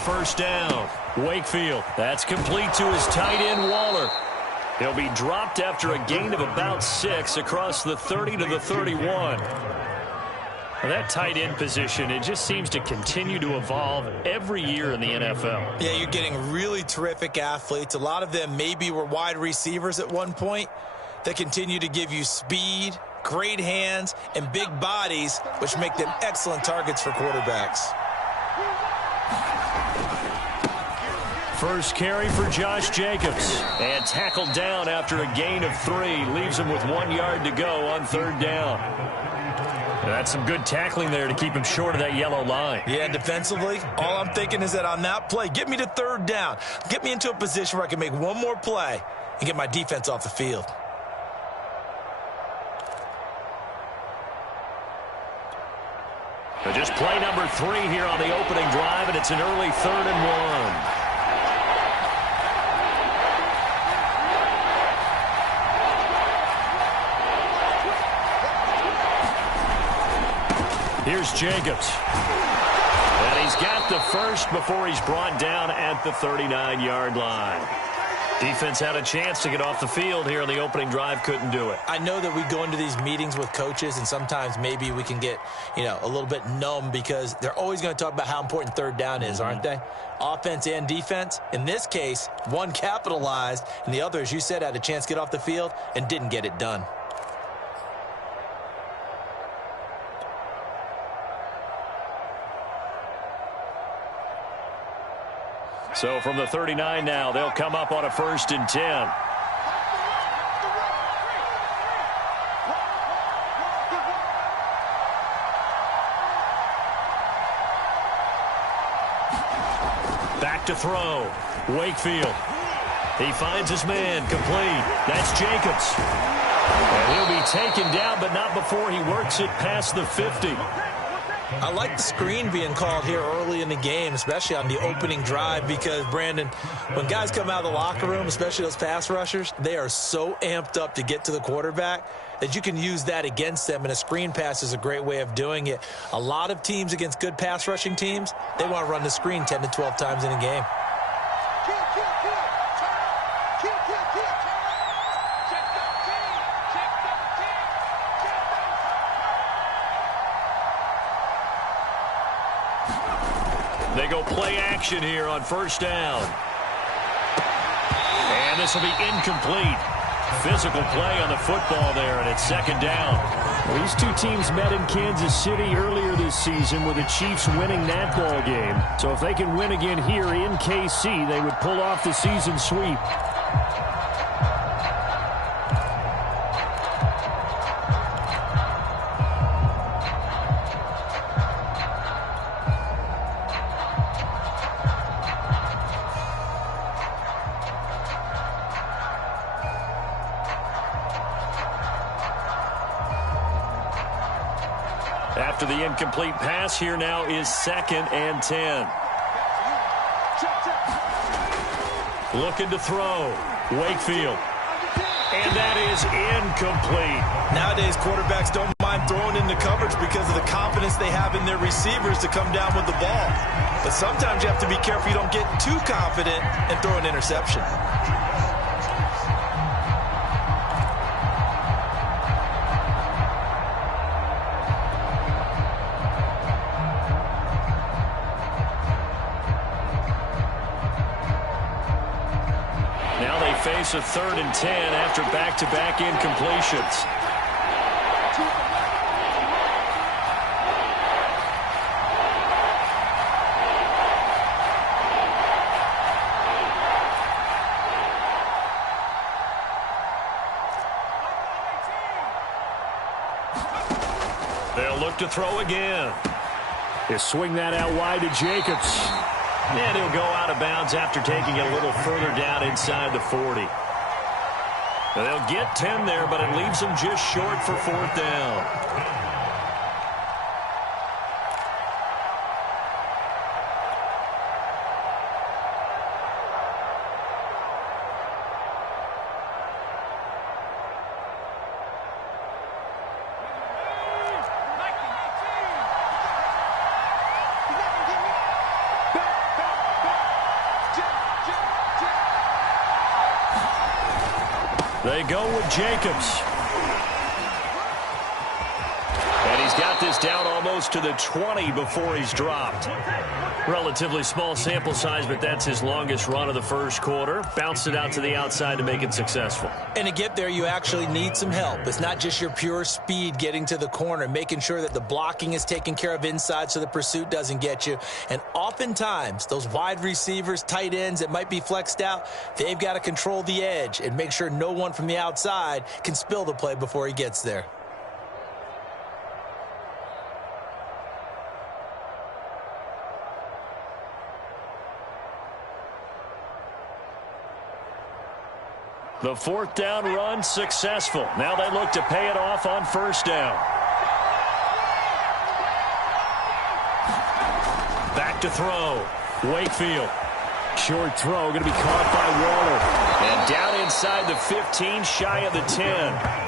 first down. Wakefield, that's complete to his tight end, Waller. He'll be dropped after a gain of about 6 across the 30 to the 31. Well, that tight end position, it just seems to continue to evolve every year in the NFL. Yeah, you're getting really terrific athletes. A lot of them maybe were wide receivers at one point that continue to give you speed, great hands, and big bodies, which make them excellent targets for quarterbacks. First carry for Josh Jacobs. And tackled down after a gain of 3. Leaves him with 1 yard to go on third down. That's some good tackling there to keep him short of that yellow line. Yeah, defensively, all I'm thinking is that on that play, get me to third down. Get me into a position where I can make one more play and get my defense off the field. So just play number 3 here on the opening drive, and it's an early 3rd and 1. Here's Jacobs. And he's got the first before he's brought down at the 39-yard line. Defense had a chance to get off the field here on the opening drive, couldn't do it. I know that we go into these meetings with coaches, and sometimes maybe we can get, a little bit numb because they're always going to talk about how important third down is, aren't they? Offense and defense. In this case, one capitalized, and the other, as you said, had a chance to get off the field and didn't get it done. So from the 39 now, they'll come up on a 1st and 10. Back to throw. Wakefield. He finds his man, complete. That's Jacobs. And he'll be taken down, but not before he works it past the 50. I like the screen being called here early in the game, especially on the opening drive, because, Brandon, when guys come out of the locker room, especially those pass rushers, they are so amped up to get to the quarterback that you can use that against them, and a screen pass is a great way of doing it. A lot of teams against good pass rushing teams, they want to run the screen 10 to 12 times in a game. They go play action here on first down. And this will be incomplete. Physical play on the football there, and it's 2nd down. Well, these two teams met in Kansas City earlier this season with the Chiefs winning that ball game. So if they can win again here in KC, they would pull off the season sweep. After the incomplete pass, here now is 2nd and 10. Looking to throw. Wakefield. And that is incomplete. Nowadays, quarterbacks don't mind throwing into coverage because of the confidence they have in their receivers to come down with the ball. But sometimes you have to be careful you don't get too confident and throw an interception. Face a 3rd and 10 after back-to-back incompletions. They'll look to throw again. They swing that out wide to Jacobs. And he'll go out of bounds after taking it a little further down inside the 40. Now they'll get 10 there, but it leaves them just short for 4th down. They go with Jacobs. And he's got this down almost to the 20 before he's dropped. Relatively small sample size, but that's his longest run of the first quarter. Bounced it out to the outside to make it successful. And to get there, you actually need some help. It's not just your pure speed getting to the corner, making sure that the blocking is taken care of inside so the pursuit doesn't get you. And oftentimes, those wide receivers, tight ends that might be flexed out, they've got to control the edge and make sure no one from the outside can spill the play before he gets there. The fourth down run successful. Now they look to pay it off on first down. Back to throw. Wakefield. Short throw going to be caught by Waller. And down inside the 15, shy of the 10.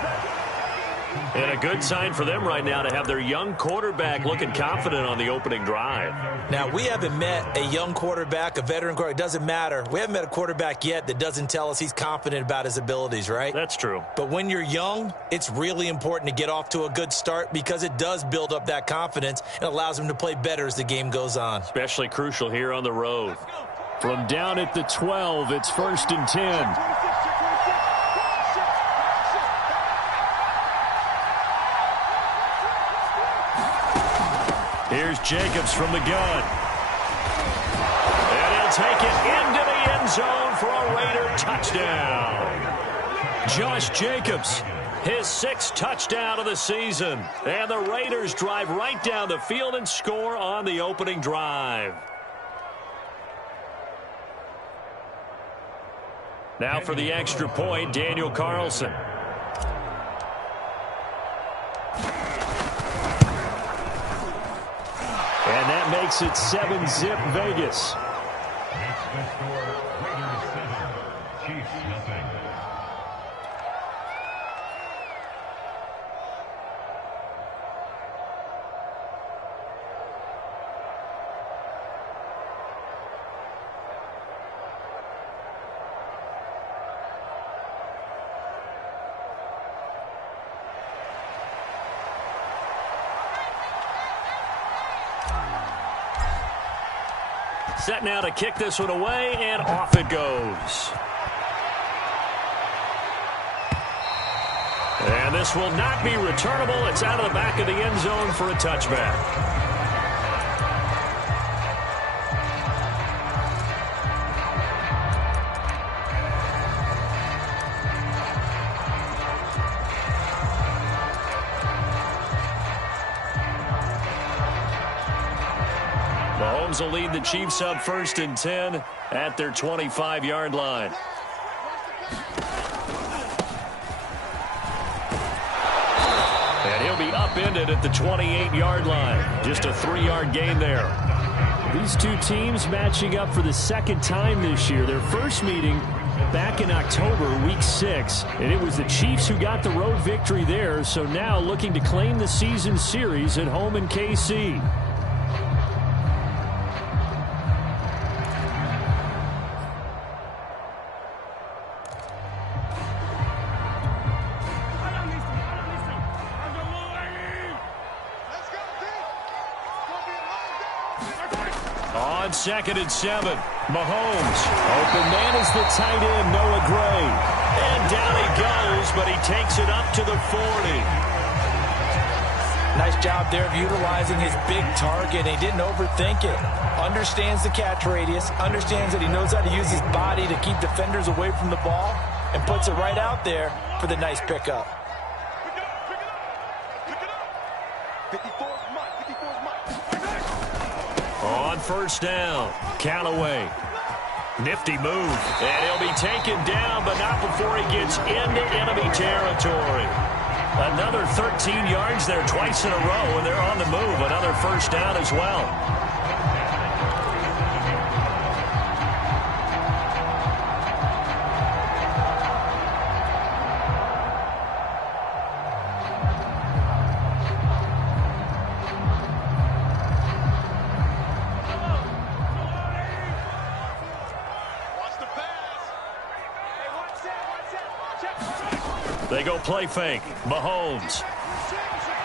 And a good sign for them right now to have their young quarterback looking confident on the opening drive. Now, we haven't met a young quarterback, a veteran quarterback. It doesn't matter. We haven't met a quarterback yet that doesn't tell us he's confident about his abilities, right? That's true. But when you're young, it's really important to get off to a good start because it does build up that confidence and allows him to play better as the game goes on. Especially crucial here on the road. From down at the 12, it's 1st and 10. Here's Jacobs from the gun. And he'll take it into the end zone for a Raider touchdown. Josh Jacobs, his 6th touchdown of the season. And the Raiders drive right down the field and score on the opening drive. Now for the extra point, Daniel Carlson. And that makes it 7-zip Vegas. Next score, Raiders 7, Chiefs nothing. Set now to kick this one away, and off it goes. And this will not be returnable. It's out of the back of the end zone for a touchback. Mahomes will lead the Chiefs up 1st and 10 at their 25-yard line. And he'll be upended at the 28-yard line. Just a 3-yard gain there. These two teams matching up for the 2nd time this year. Their first meeting back in October, week 6. And it was the Chiefs who got the road victory there. So now looking to claim the season series at home in KC. On 2nd and 7, Mahomes. Open man is the tight end, Noah Gray. And down he goes, but he takes it up to the 40. Nice job there of utilizing his big target. He didn't overthink it. Understands the catch radius, understands that he knows how to use his body to keep defenders away from the ball, and puts it right out there for the nice pickup. On 1st down, Callaway. Nifty move. And he'll be taken down, but not before he gets into enemy territory. Another 13 yards there twice in a row, and they're on the move. Another 1st down as well. They go play fake. Mahomes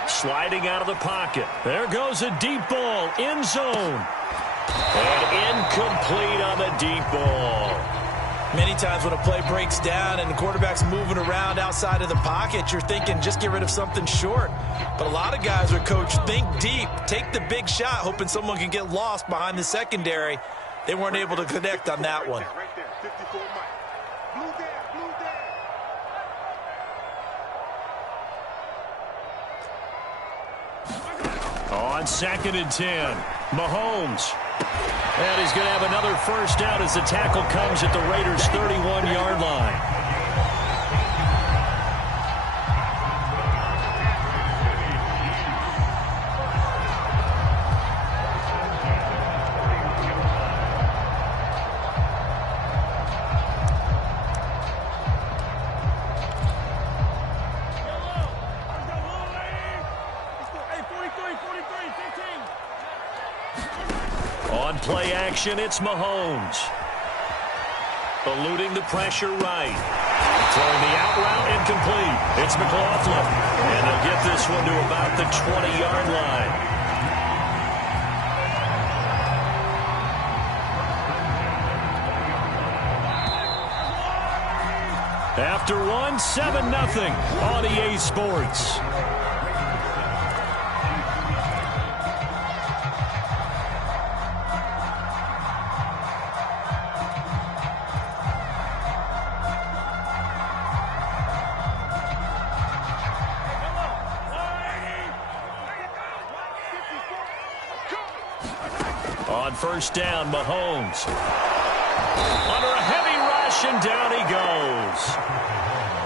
sliding out of the pocket. There goes a deep ball. End zone. And incomplete on the deep ball. Many times when a play breaks down and the quarterback's moving around outside of the pocket, you're thinking just get rid of something short. But a lot of guys are coached, think deep, take the big shot, hoping someone can get lost behind the secondary. They weren't able to connect on that one. On 2nd and 10, Mahomes. And he's going to have another first down as the tackle comes at the Raiders' 31-yard line. On play action, it's Mahomes. Eluding the pressure right. Throwing the out route incomplete. It's McLaughlin. And they'll get this one to about the 20-yard line. After one, 7-0 on EA Sports. On first down, Mahomes. Under a heavy rush, and down he goes.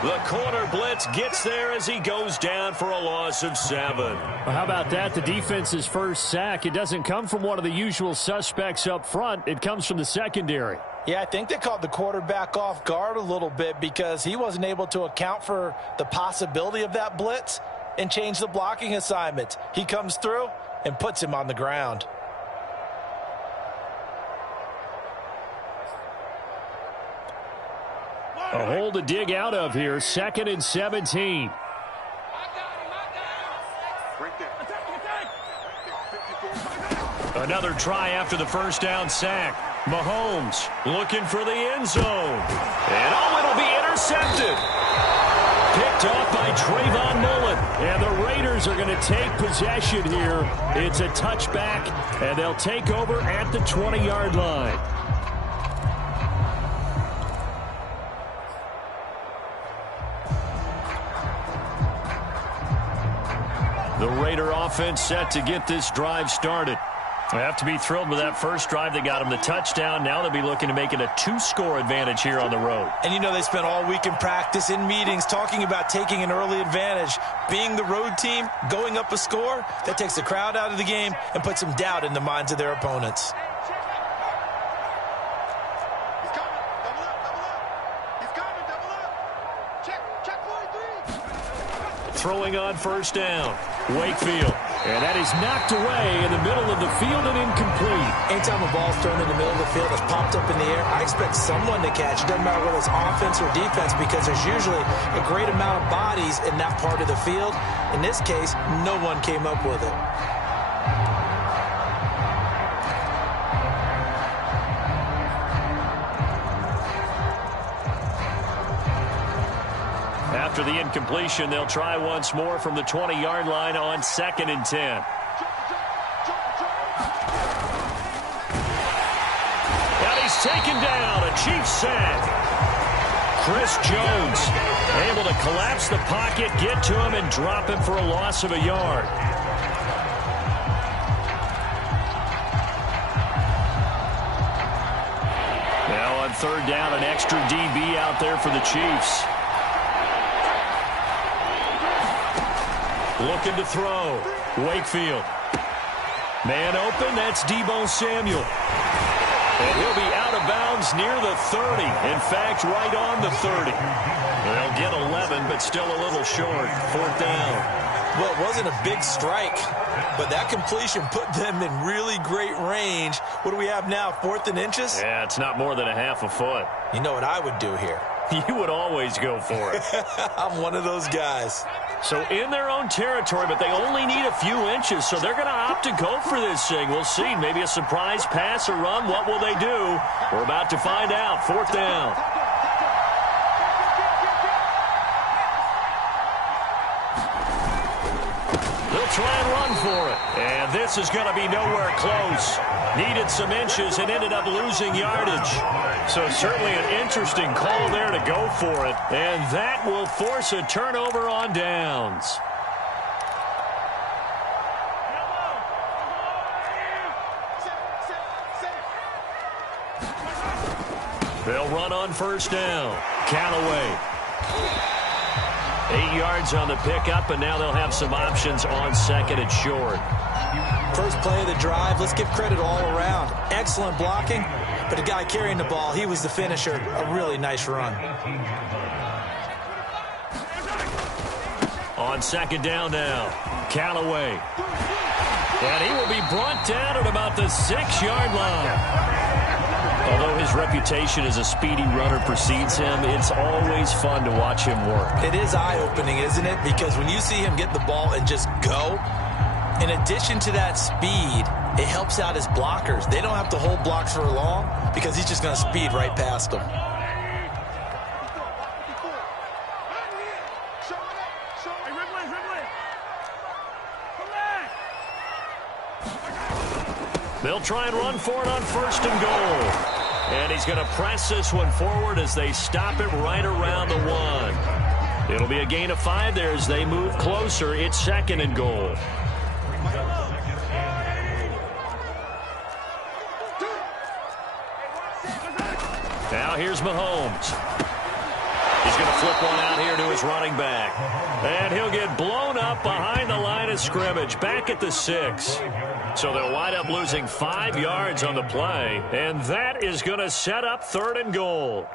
The corner blitz gets there as he goes down for a loss of 7. Well, how about that? The defense's first sack. It doesn't come from one of the usual suspects up front. It comes from the secondary. Yeah, I think they caught the quarterback off guard a little bit because he wasn't able to account for the possibility of that blitz and change the blocking assignment. He comes through and puts him on the ground. A hole to dig out of here. 2nd and 17. Another try after the first down sack. Mahomes looking for the end zone. And it'll be intercepted. Picked off by Trayvon Mullen. And the Raiders are going to take possession here. It's a touchback, and they'll take over at the 20-yard line. The Raider offense set to get this drive started. They have to be thrilled with that first drive. They got them the touchdown. Now they'll be looking to make it a 2-score advantage here on the road. And you know they spent all week in practice, in meetings, talking about taking an early advantage. Being the road team, going up a score, that takes the crowd out of the game and puts some doubt in the minds of their opponents. Throwing on first down, Wakefield. And that is knocked away in the middle of the field and incomplete. Anytime a ball's thrown in the middle of the field that's popped up in the air, I expect someone to catch. It doesn't matter whether it's offense or defense because there's usually a great amount of bodies in that part of the field. In this case, no one came up with it. After the incompletion, they'll try once more from the 20-yard line on 2nd and 10. And he's taken down, a Chiefs sack. Chris Jones able to collapse the pocket, get to him, and drop him for a loss of a yard. Now on 3rd down, an extra DB out there for the Chiefs. Looking to throw. Wakefield. Man open, that's Deebo Samuel. And he'll be out of bounds near the 30. In fact, right on the 30. They'll get 11, but still a little short. 4th down. Well, it wasn't a big strike, but that completion put them in really great range. What do we have now, 4th and inches? Yeah, it's not more than a half a foot. You know what I would do here? You would always go for it. I'm one of those guys. So in their own territory, but they only need a few inches, so they're going to opt to go for this thing. We'll see. Maybe a surprise pass or run. What will they do? We're about to find out. 4th down. They'll try and run for it. And this is going to be nowhere close. Needed some inches and ended up losing yardage. So certainly an interesting call there to go for it. And that will force a turnover on downs. They'll run on 1st down. Callaway. 8 yards on the pickup, and now they'll have some options on 2nd and short. First play of the drive, let's give credit all around. Excellent blocking, but the guy carrying the ball, he was the finisher. A really nice run. On 2nd down now, Callaway. And he will be brought down at about the 6-yard line. Although his reputation as a speedy runner precedes him, it's always fun to watch him work. It is eye-opening, isn't it? Because when you see him get the ball and just go, in addition to that speed, it helps out his blockers. They don't have to hold blocks for long because he's just going to speed right past them. They'll try and run for it on 1st and goal. And he's going to press this one forward as they stop it right around the 1. It'll be a gain of 5 there as they move closer. It's 2nd and goal. Now here's Mahomes. He's going to flip one out here to his running back. And he'll get blown up behind the line of scrimmage, back at the 6. So they'll wind up losing 5 yards on the play. And that is going to set up 3rd and goal.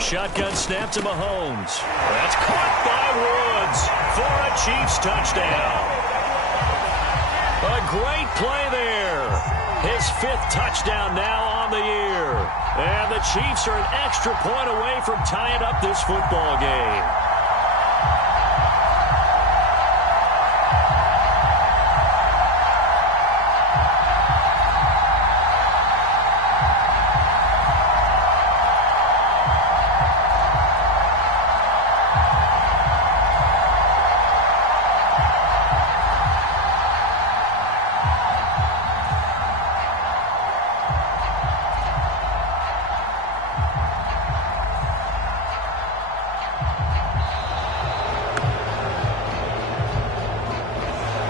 Shotgun snap to Mahomes. That's caught by Woods for a Chiefs touchdown. A great play there. His 5th touchdown now on the year. And the Chiefs are an extra point away from tying up this football game.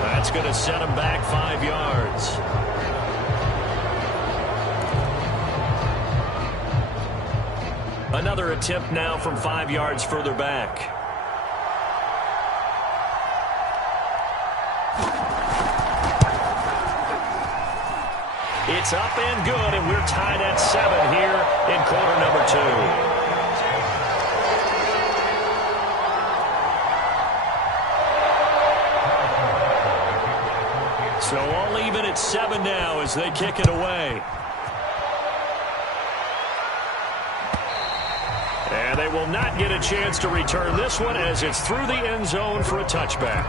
That's going to set him back 5 yards. Another attempt now from 5 yards further back. It's up and good, and we're tied at 7 here in quarter number 2. So all even at 7 now as they kick it away. And they will not get a chance to return this one as it's through the end zone for a touchback.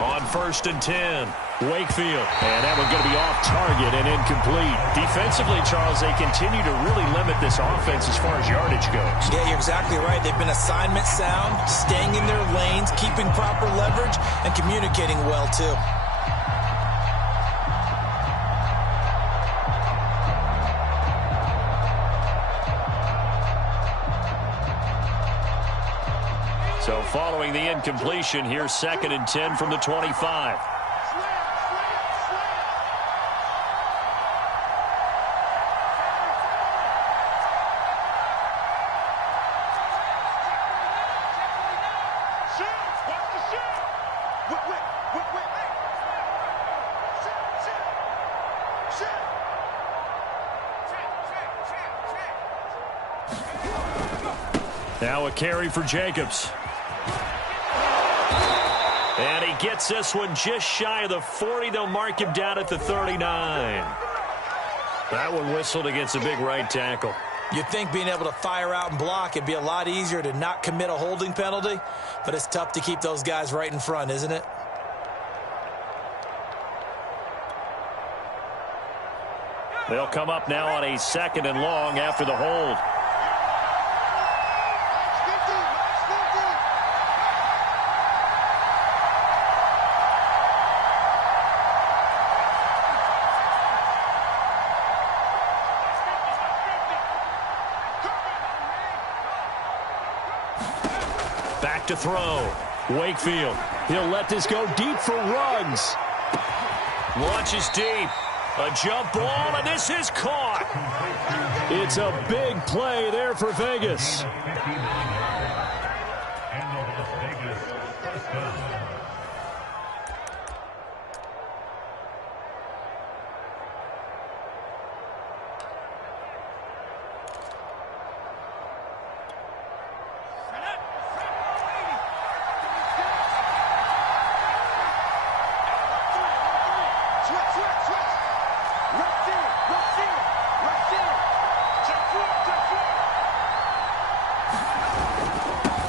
On 1st and 10, Wakefield. And that one's going to be off target and incomplete. Defensively, Charles, they continue to really limit this offense as far as yardage goes. Yeah, you're exactly right. They've been assignment sound, staying in their lanes, keeping proper leverage, and communicating well, too. So following the incompletion, here's 2nd and 10 from the 25. Now a carry for Jacobs. And he gets this one just shy of the 40. They'll mark him down at the 39. That one whistled against a big right tackle. You'd think being able to fire out and block it'd be a lot easier to not commit a holding penalty, but it's tough to keep those guys right in front, isn't it? They'll come up now on a 2nd and long after the hold. Back to throw. Wakefield. He'll let this go deep for Ruggs. Launches deep. A jump ball, and this is caught. It's a big play there for Vegas. And the Las Vegas first down.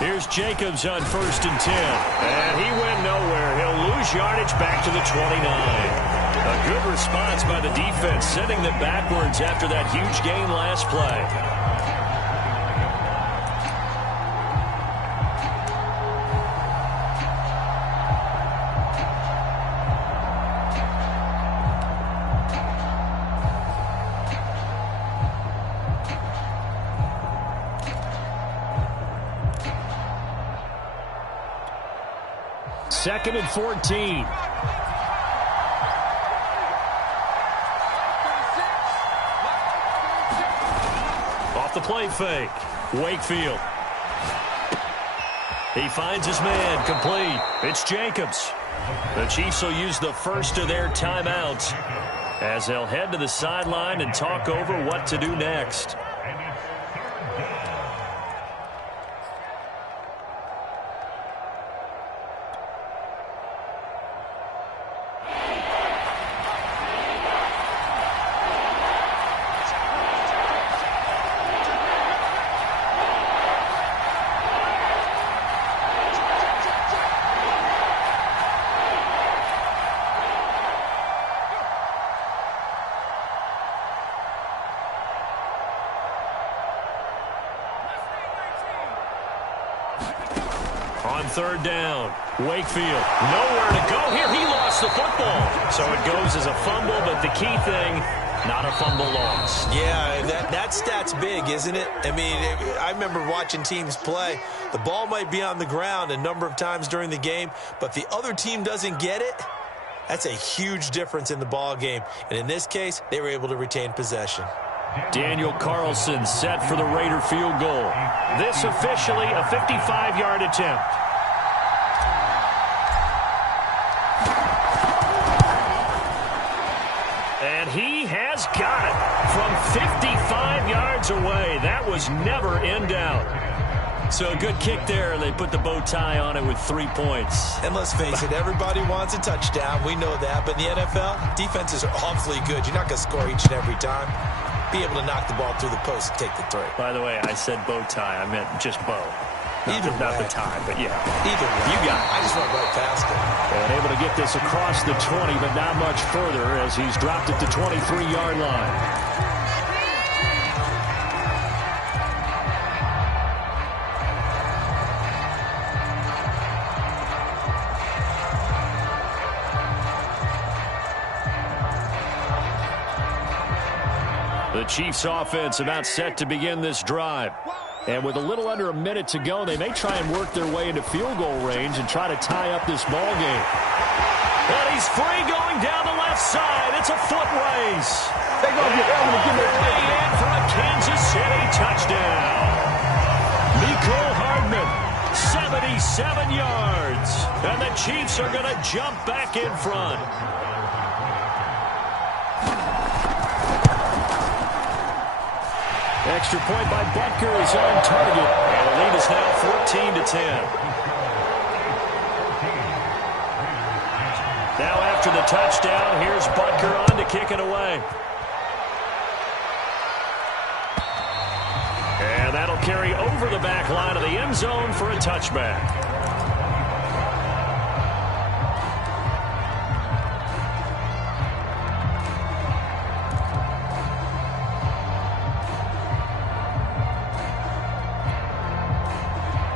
Here's Jacobs on 1st and 10. And he went nowhere. He'll lose yardage back to the 29. A good response by the defense, sending them backwards after that huge gain last play. Second and 14. Off the play fake. Wakefield. He finds his man, complete. It's Jacobs. The Chiefs will use the first of their timeouts as they'll head to the sideline and talk over what to do next. On 3rd down, Wakefield, nowhere to go here. He lost the football. So it goes as a fumble, but the key thing, not a fumble loss. Yeah, that stat's big, isn't it? I mean, I remember watching teams play. The ball might be on the ground a number of times during the game, but the other team doesn't get it. That's a huge difference in the ball game. And in this case, they were able to retain possession. Daniel Carlson set for the Raider field goal. This officially a 55-yard attempt. And he has got it from 55 yards away. That was never in doubt. So a good kick there. They put the bow tie on it with 3 points. And let's face it, everybody wants a touchdown. We know that. But in the NFL, defenses are awfully good. You're not going to score each and every time. Be able to knock the ball through the post and take the 3. By the way, I said bow tie. I meant just bow. Not the tie, but yeah. Either way. You got it. I just went right past it. And able to get this across the 20, but not much further as he's dropped it to 23-yard line. The Chiefs offense about set to begin this drive. And with a little under a minute to go, they may try and work their way into field goal range and try to tie up this ball game. And he's free going down the left side. It's a foot race. They're going to get able to give it way in for a Kansas City touchdown. Mecole Hardman, 77 yards. And the Chiefs are going to jump back in front. Extra point by Butker is on target. And the lead is now 14-10. Now after the touchdown, here's Butker on to kick it away. And that'll carry over the back line of the end zone for a touchback.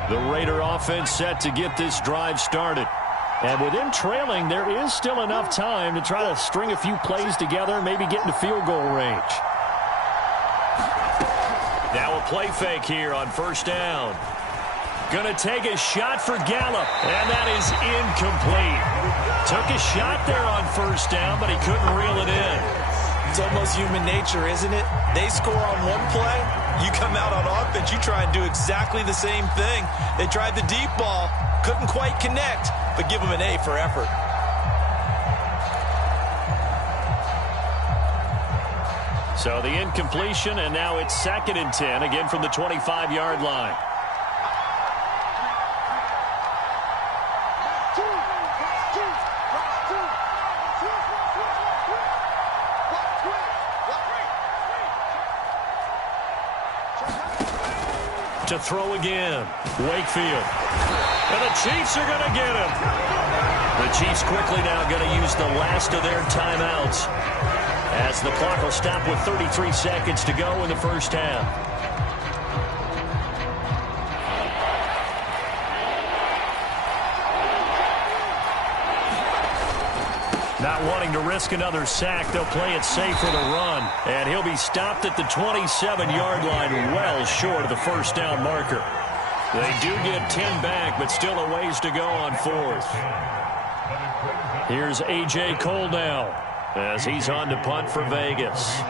The Raider offense set to get this drive started. And with them trailing, there is still enough time to try to string a few plays together, maybe get into field goal range. Now a play fake here on first down. Going to take a shot for Gallup, and that is incomplete. Took a shot there on first down, but he couldn't reel it in. It's almost human nature, isn't it? They score on one play, you come out on offense, you try and do exactly the same thing. They tried the deep ball, couldn't quite connect, but give them an A for effort. So the incompletion, and now it's 2nd and 10, again from the 25-yard line. To throw again, Wakefield. And the Chiefs are going to get him. The Chiefs quickly now going to use the last of their timeouts, as the clock will stop with 33 seconds to go in the first half. Not wanting to risk another sack, they'll play it safe for the run. And he'll be stopped at the 27-yard line, well short of the first down marker. They do get 10 back, but still a ways to go on 4th. Here's A.J. Cole now, as he's on to punt for Vegas.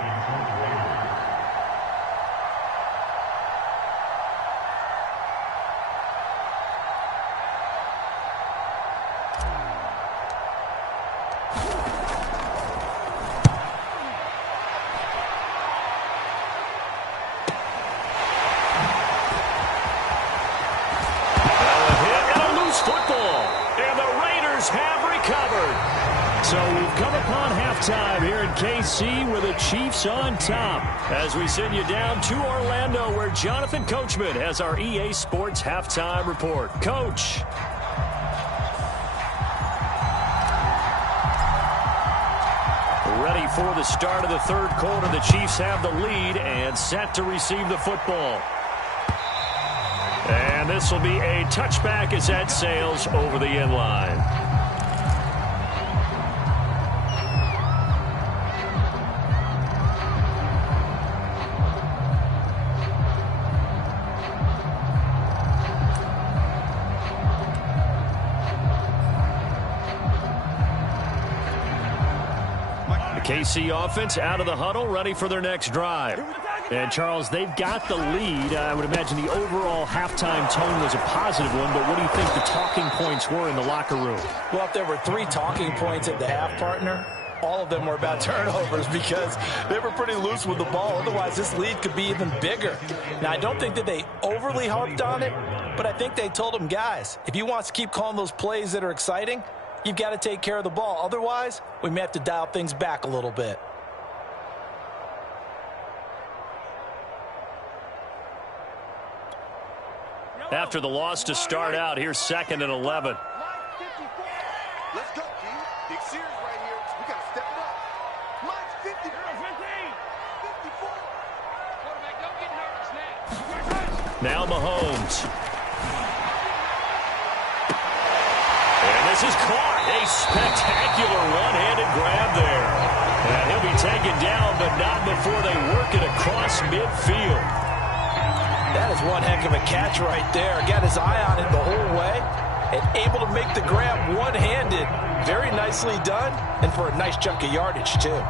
KC with the Chiefs on top as we send you down to Orlando, where Jonathan Coachman has our EA Sports halftime report. Coach. Ready for the start of the third quarter. The Chiefs have the lead and set to receive the football. And this will be a touchback as that sails over the end line. KC offense out of the huddle, ready for their next drive. And, Charles, they've got the lead. I would imagine the overall halftime tone was a positive one, but what do you think the talking points were in the locker room? Well, if there were 3 talking points at the half, partner, all of them were about turnovers because they were pretty loose with the ball. Otherwise, this lead could be even bigger. Now, I don't think that they overly harped on it, but I think they told them, guys, if you want us to keep calling those plays that are exciting, you've got to take care of the ball. Otherwise, we may have to dial things back a little bit. After the loss to start out, here's 2nd and 11. Let's go, G. Big series right here. We got to step it up. Mine's 50. 54. Quarterback, don't get nervous now. Now Mahomes. This is caught. A spectacular one-handed grab there. And he'll be taken down, but not before they work it across midfield. That is one heck of a catch right there. Got his eye on it the whole way and able to make the grab one-handed. Very nicely done, and for a nice chunk of yardage, too.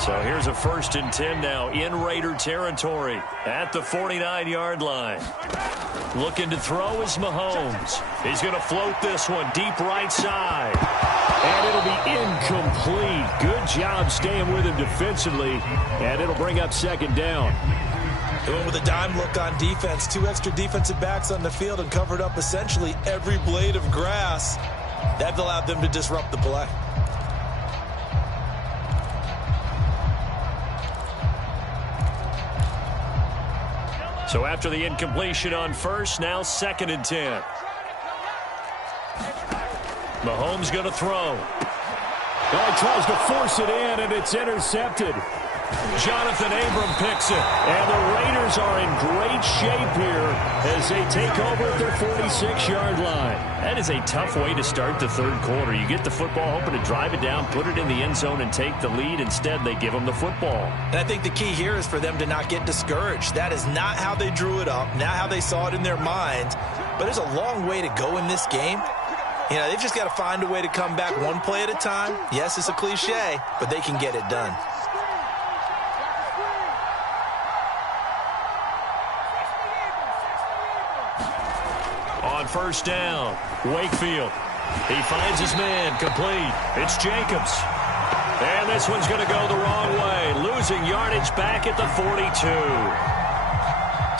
So here's a 1st and 10 now in Raider territory at the 49-yard line. Looking to throw is Mahomes. He's going to float this one deep right side. And it'll be incomplete. Good job staying with him defensively. And it'll bring up 2nd down. They went with a dime look on defense. 2 extra defensive backs on the field and covered up essentially every blade of grass. That allowed them to disrupt the play. So after the incompletion on first, now 2nd and 10. Mahomes going to throw. Well, he tries to force it in, and it's intercepted. Jonathan Abram picks it. And the Raiders are in great shape here as they take over at their 46-yard line. That is a tough way to start the third quarter. You get the football, hoping to drive it down, put it in the end zone, and take the lead. Instead, they give them the football. And I think the key here is for them to not get discouraged. That is not how they drew it up, not how they saw it in their minds. But there's a long way to go in this game. You know, they've just got to find a way to come back one play at a time. Yes, it's a cliche, but they can get it done. On first down, Wakefield. He finds his man, complete. It's Jacobs. And this one's going to go the wrong way, losing yardage back at the 42.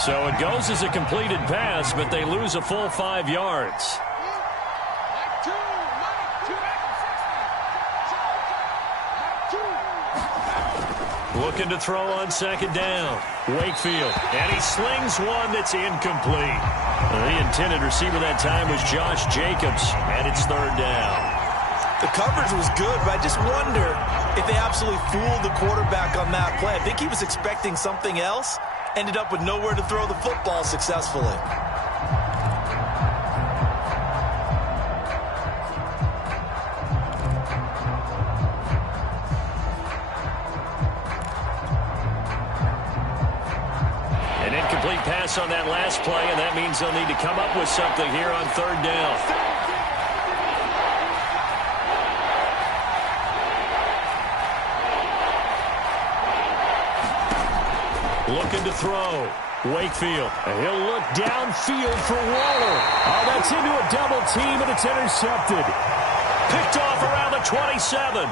So it goes as a completed pass, but they lose a full 5 yards. Looking to throw on 2nd down. Wakefield. And he slings one that's incomplete. The intended receiver that time was Josh Jacobs. And it's 3rd down. The coverage was good, but I just wonder if they absolutely fooled the quarterback on that play. I think he was expecting something else. Ended up with nowhere to throw the football successfully. Pass on that last play, and that means they'll need to come up with something here on 3rd down. Looking to throw. Wakefield. And he'll look downfield for Waller. Oh, that's into a double team, and it's intercepted. Picked off around the 27.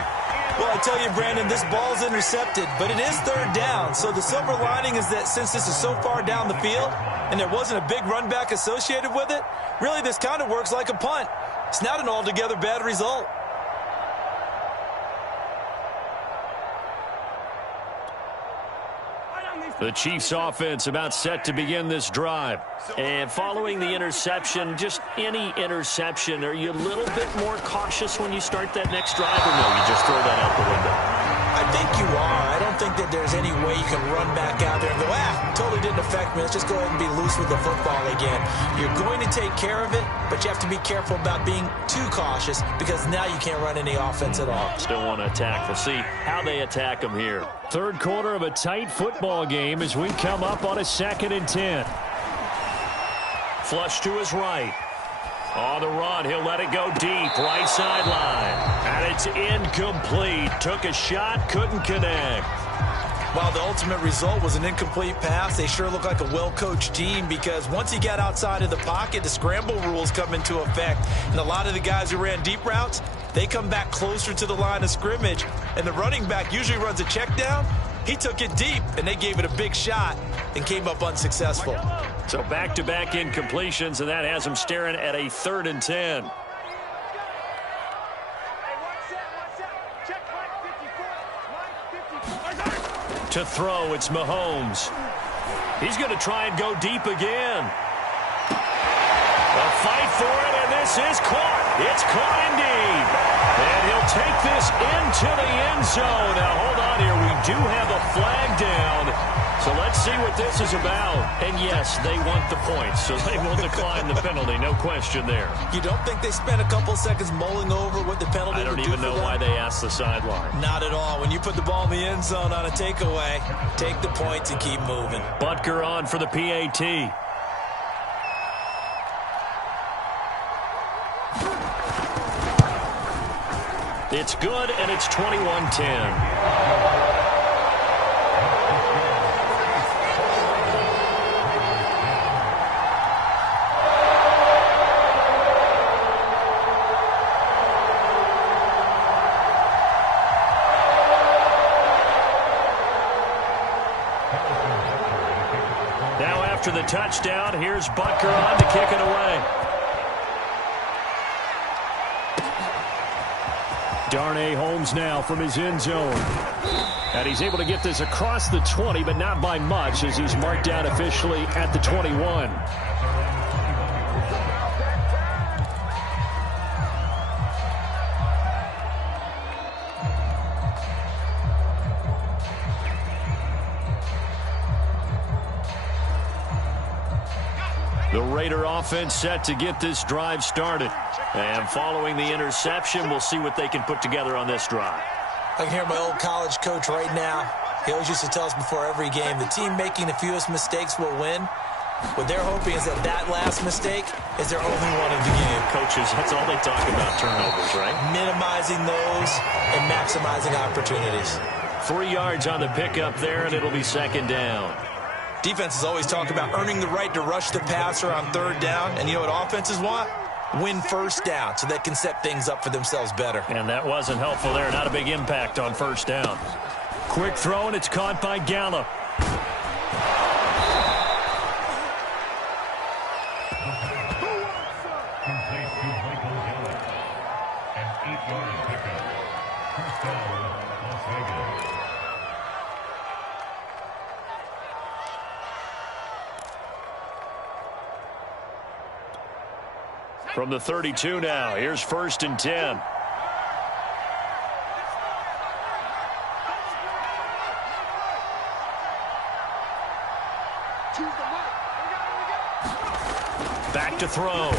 Well, I tell you, Brandon, this ball's intercepted, but it is 3rd down. So the silver lining is that since this is so far down the field and there wasn't a big run back associated with it, really this kind of works like a punt. It's not an altogether bad result. The Chiefs offense about set to begin this drive. And following the interception, just any interception, are you a little bit more cautious when you start that next drive, or no, you just throw that out the window? I think you are. I don't think that there's any way you can run back out there and go, totally didn't affect me. Let's just go ahead and be loose with the football again. You're going to take care of it, but you have to be careful about being too cautious because now you can't run any offense at all. Still want to attack. We'll see how they attack them here. Third quarter of a tight football game as we come up on a 2nd and 10. Flush to his right. On the run, he'll let it go deep, right sideline. And it's incomplete. Took a shot, couldn't connect. While the ultimate result was an incomplete pass, they sure look like a well-coached team because once he got outside of the pocket, the scramble rules come into effect. And a lot of the guys who ran deep routes, they come back closer to the line of scrimmage. And the running back usually runs a check down. He took it deep, and they gave it a big shot and came up unsuccessful. So back-to-back incompletions, and that has him staring at a 3rd and 10. To throw, it's Mahomes. He's going to try and go deep again. A fight for it, and this is caught. It's caught indeed. And he'll take this into the end zone. Now, hold on here. We do have a flag down. So let's see what this is about. And, yes, they want the points, so they will decline the penalty. No question there. You don't think they spent a couple seconds mulling over what the penalty would do? I don't even know why they asked the sideline. Not at all. When you put the ball in the end zone on a takeaway, take the points and keep moving. Butker on for the PAT. It's good, and it's 21-10. after the touchdown. Here's Butker on to kick it away. Darnay Holmes now from his end zone. And he's able to get this across the 20, but not by much, as he's marked down officially at the 21. The Raider offense set to get this drive started. And following the interception, we'll see what they can put together on this drive. I can hear my old college coach right now. He always used to tell us before every game, the team making the fewest mistakes will win. What they're hoping is that last mistake is their only one of the game. Coaches, that's all they talk about, turnovers, right? Minimizing those and maximizing opportunities. 3 yards on the pickup there, and it'll be second down. Defenses always talk about earning the right to rush the passer on third down. And you know what offenses want? Win first down so they can set things up for themselves better. And that wasn't helpful there. Not a big impact on first down. Quick throw, and it's caught by Gallup. Complete to Michael Gallup. An 8-yard pickup. First down, Las Vegas. From the 32 now, here's 1st and 10. Back to throw.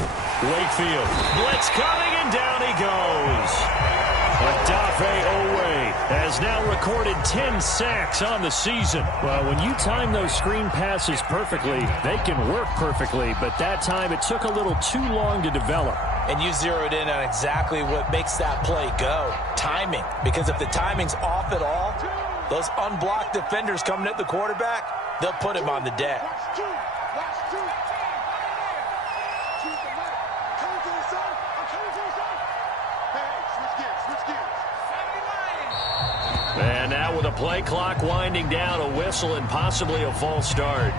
Wakefield. Blitz coming, and down he goes. Odafe Owe has now recorded 10 sacks on the season. Well, when you time those screen passes perfectly, they can work perfectly, but that time it took a little too long to develop. And you zeroed in on exactly what makes that play go. Timing. Because if the timing's off at all, those unblocked defenders coming at the quarterback, they'll put him on the deck. And now with a play clock winding down, a whistle and possibly a false start.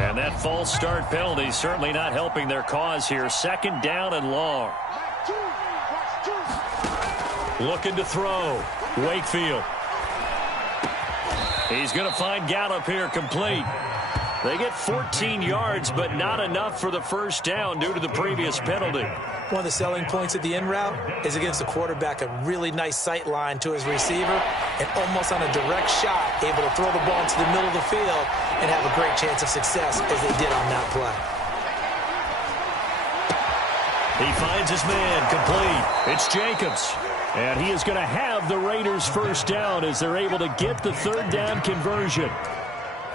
And that false start penalty certainly not helping their cause here. 2nd down and long. Looking to throw. Wakefield. He's going to find Gallup here complete. They get 14 yards, but not enough for the first down due to the previous penalty. One of the selling points of the in route is it gives the quarterback a really nice sight line to his receiver and almost on a direct shot able to throw the ball into the middle of the field and have a great chance of success as they did on that play. He finds his man complete. It's Jacobs. And he is going to have the Raiders first down as they're able to get the 3rd down conversion.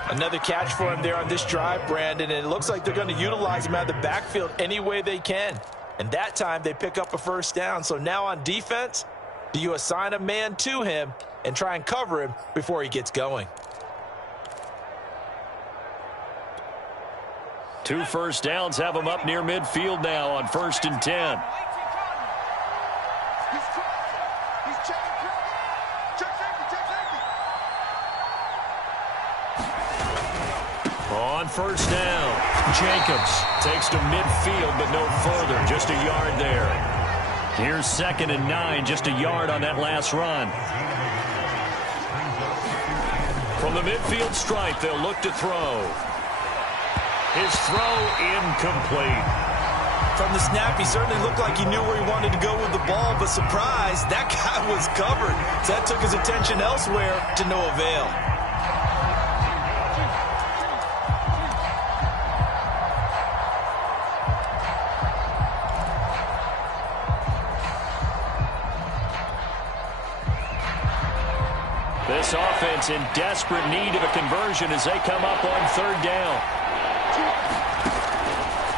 Another catch for him there on this drive, Brandon, and it looks like they're going to utilize him out of the backfield any way they can. And that time they pick up a first down. So now on defense, do you assign a man to him and try and cover him before he gets going? 2 first downs have him up near midfield now on 1st and 10. On 1st down, Jacobs takes to midfield, but no further, just a yard there. Here's 2nd and 9, just a yard on that last run. From the midfield stripe, they'll look to throw. His throw incomplete. From the snap, he certainly looked like he knew where he wanted to go with the ball, but surprise, that guy was covered. So that took his attention elsewhere to no avail. This offense in desperate need of a conversion as they come up on 3rd down.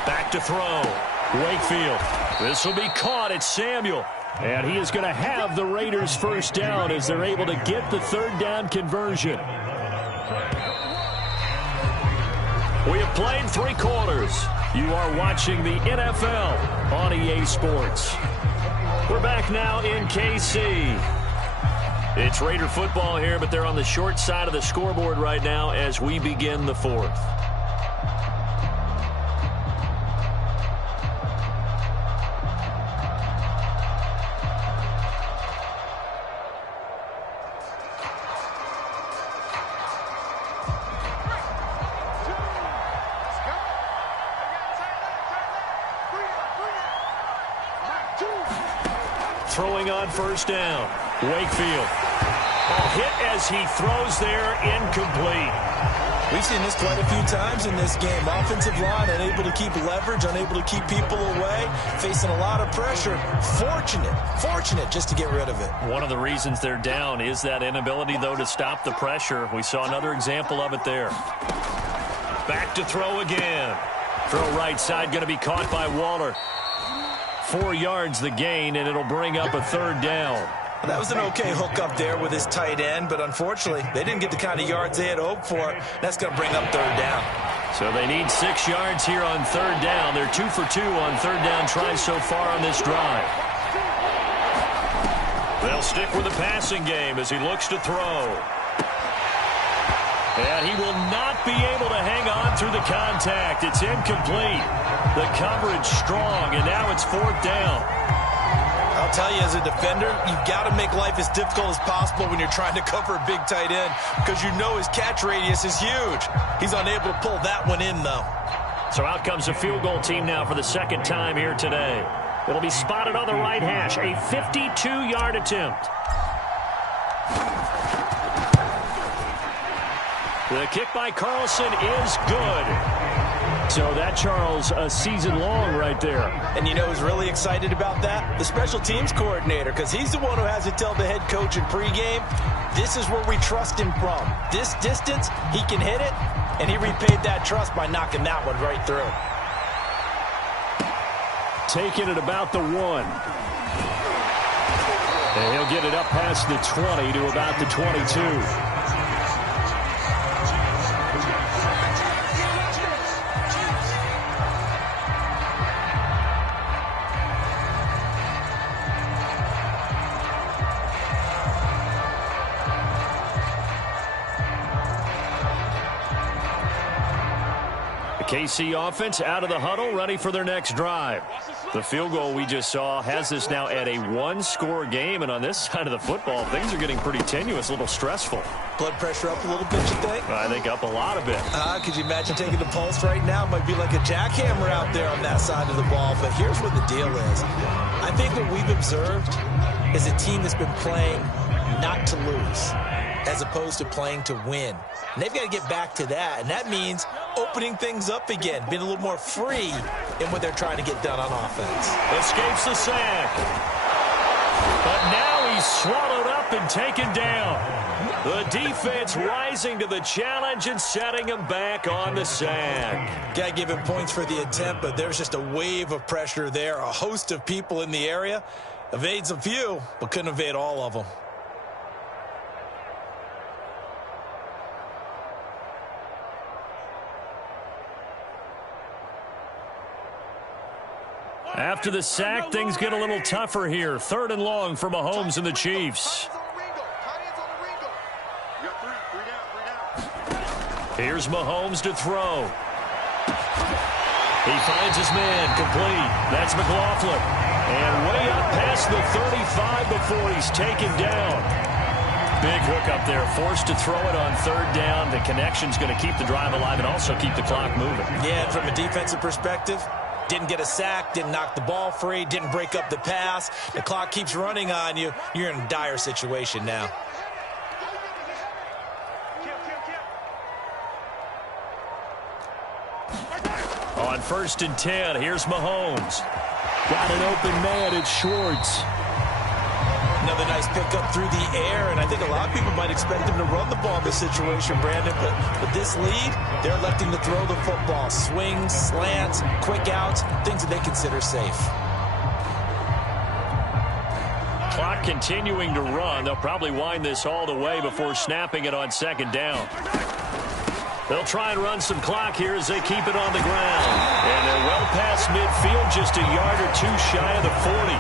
Back to throw. Wakefield. This will be caught. It's Samuel. And he is going to have the Raiders first down as they're able to get the 3rd down conversion. We have played 3 quarters. You are watching the NFL on EA Sports. We're back now in KC. It's Raider football here, but they're on the short side of the scoreboard right now as we begin the 4th. Throwing on first down. Wakefield. Hit as he throws there, incomplete. We've seen this quite a few times in this game. Offensive line unable to keep leverage, unable to keep people away, facing a lot of pressure. Fortunate just to get rid of it. One of the reasons they're down is that inability, though, to stop the pressure. We saw another example of it there. Back to throw again. Throw right side, going to be caught by Waller. 4 yards the gain, and it'll bring up a 3rd down. That was an okay hook up there with his tight end, but unfortunately, they didn't get the kind of yards they had hoped for. That's going to bring up 3rd down. So they need 6 yards here on 3rd down. They're 2 for 2 on 3rd down tries so far on this drive. They'll stick with the passing game as he looks to throw. And he will not be able to hang on through the contact. It's incomplete. The coverage strong, and now it's 4th down. I'll tell you, as a defender, you've got to make life as difficult as possible when you're trying to cover a big tight end because you know his catch radius is huge. He's unable to pull that one in, though. So out comes a field goal team now for the 2nd time here today. It'll be spotted on the right hash, a 52-yard attempt. The kick by Carlson is good. So that, Charles, a season long right there. And you know who's really excited about that? The special teams coordinator, because he's the one who has to tell the head coach in pregame, this is where we trust him from. This distance, he can hit it, and he repaid that trust by knocking that one right through. Taking it about the 1. And he'll get it up past the 20 to about the 22. KC offense out of the huddle, ready for their next drive. The field goal we just saw has this now at a 1-score game, and on this side of the football, things are getting pretty tenuous, a little stressful. Blood pressure up a little bit, you think? I think up a lot of it. Could you imagine taking the pulse right now? It might be like a jackhammer out there on that side of the ball, but here's what the deal is. I think what we've observed is a team that's been playing not to lose, as opposed to playing to win. And they've got to get back to that, and that means opening things up again, being a little more free in what they're trying to get done on offense. Escapes the sack. But now he's swallowed up and taken down. The defense rising to the challenge and setting him back on the sack. Got to give him points for the attempt, but there's just a wave of pressure there. A host of people in the area. Evades a few, but couldn't evade all of them. After the sack, things get a little tougher here. 3rd and long for Mahomes and the Chiefs. Here's Mahomes to throw. He finds his man, complete. That's McLaughlin. And way up past the 35 before he's taken down. Big hook up there, forced to throw it on 3rd down. The connection's going to keep the drive alive and also keep the clock moving. Yeah, and from a defensive perspective, didn't get a sack, didn't knock the ball free, didn't break up the pass. The clock keeps running on you. You're in a dire situation now. On 1st and 10, here's Mahomes. Got an open man, it's Schwartz. Another nice pickup through the air, and I think a lot of people might expect him to run the ball in this situation, Brandon, but with this lead, they're electing to throw the football. Swings, slants, quick outs, things that they consider safe. Clock continuing to run. They'll probably wind this all the way before snapping it on 2nd down. They'll try and run some clock here as they keep it on the ground. And they're well past midfield, just a yard or two shy of the 40.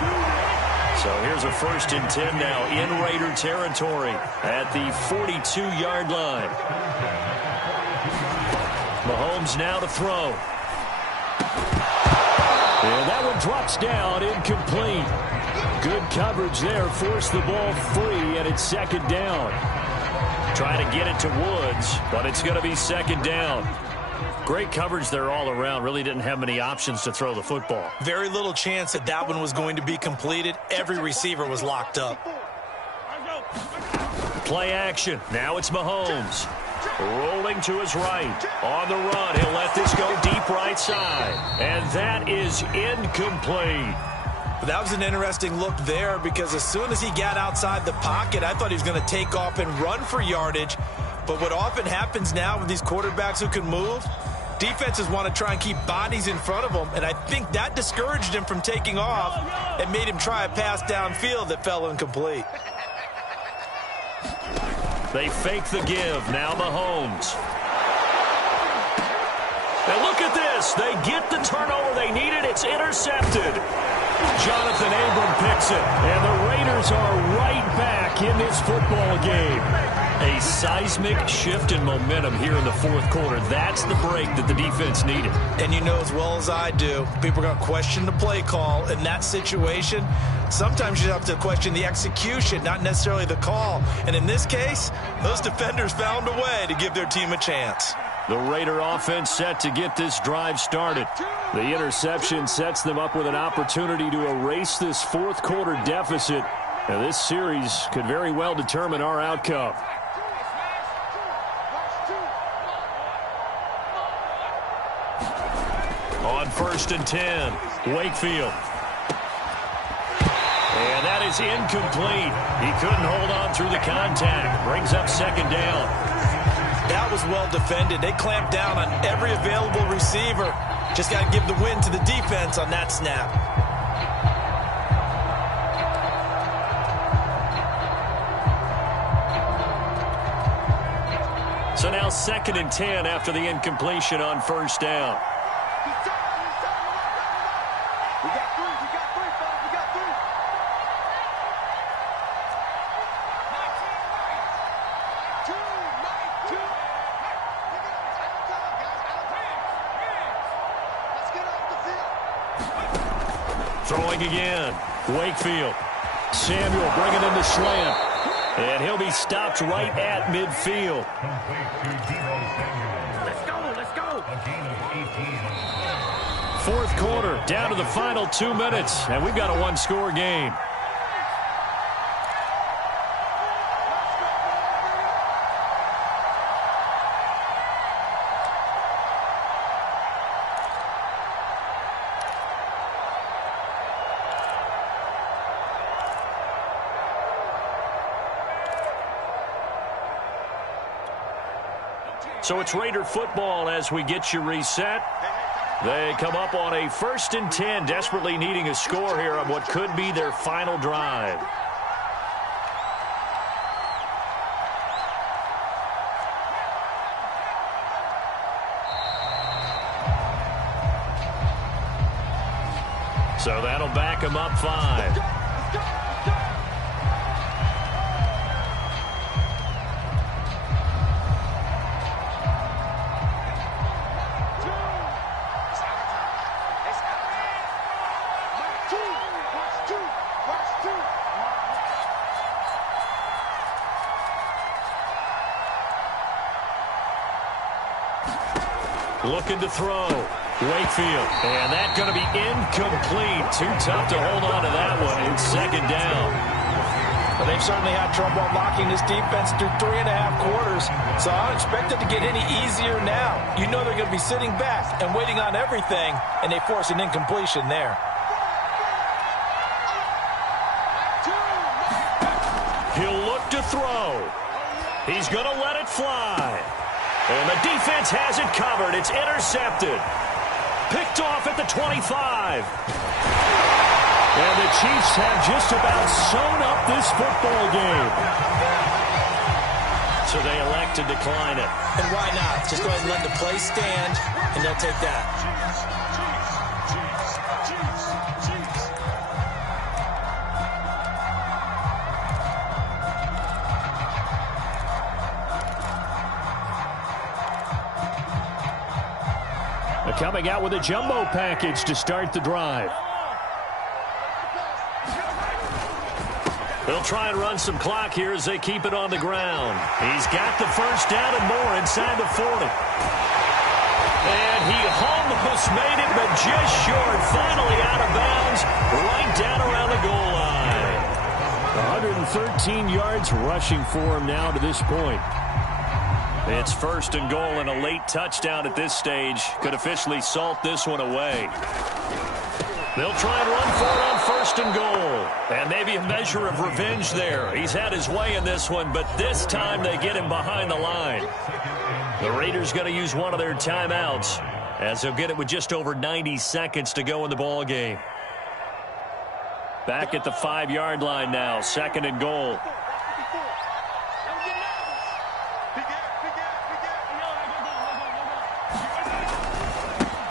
So here's a 1st and 10 now in Raider territory at the 42-yard line. Mahomes now to throw. And that one drops down, incomplete. Good coverage there, forced the ball free, and it's 2nd down. Trying to get it to Woods, but it's going to be 2nd down. Great coverage there all around. Really didn't have many options to throw the football. Very little chance that that one was going to be completed. Every receiver was locked up. Play action. Now it's Mahomes. Rolling to his right. On the run. He'll let this go deep right side. And that is incomplete. That was an interesting look there because as soon as he got outside the pocket, I thought he was going to take off and run for yardage. But what often happens now with these quarterbacks who can move, defenses want to try and keep bodies in front of them, and I think that discouraged him from taking off and made him try a pass downfield that fell incomplete. They fake the give. Now Mahomes. And look at this. They get the turnover they needed. It's intercepted. Jonathan Abram picks it, and the Raiders are right back in this football game. A seismic shift in momentum here in the 4th quarter. That's the break that the defense needed. And you know as well as I do, people are going to question the play call in that situation. Sometimes you have to question the execution, not necessarily the call. And in this case, those defenders found a way to give their team a chance. The Raider offense set to get this drive started. The interception sets them up with an opportunity to erase this 4th quarter deficit. Now, this series could very well determine our outcome. On 1st and 10, Wakefield. And that is incomplete. He couldn't hold on through the contact. Brings up 2nd down. That was well defended. They clamped down on every available receiver. Just got to give the win to the defense on that snap. So now 2nd and 10 after the incompletion on 1st down. We got three, fellas. We got 3. Throwing again. Wakefield. Samuel bringing in the slant. And he'll be stopped right at midfield. Let's go. A gain of 18 on the play. 4th quarter, down to the final 2 minutes, and we've got a 1-score game. So it's Raider football as we get you reset. They come up on a 1st and 10, desperately needing a score here on what could be their final drive. So that'll back them up 5. Looking to throw. Wakefield. And that's going to be incomplete. Too tough to hold on to that one in 2nd down. Well, they've certainly had trouble unlocking this defense through 3.5 quarters, so I don't expect it to get any easier now. You know they're going to be sitting back and waiting on everything, and they force an incompletion there. He'll look to throw. He's going to let it fly. And the defense has it covered. It's intercepted. Picked off at the 25. And the Chiefs have just about sewn up this football game. so they elect to decline it. And why not? Just go ahead and let the play stand, and they'll take that. Coming out with a jumbo package to start the drive. They'll try and run some clock here as they keep it on the ground. He's got the first down and more inside the 40. And he almost made it, but just short. Finally out of bounds, right down around the goal line. 113 yards rushing for him now to this point. It's first and goal, and a late touchdown at this stage could officially salt this one away. They'll try and run for it on first and goal. And maybe a measure of revenge there. He's had his way in this one, but this time they get him behind the line. The Raiders going to use one of their timeouts as they'll get it with just over 90 seconds to go in the ball game. Back at the 5-yard line now, second and goal.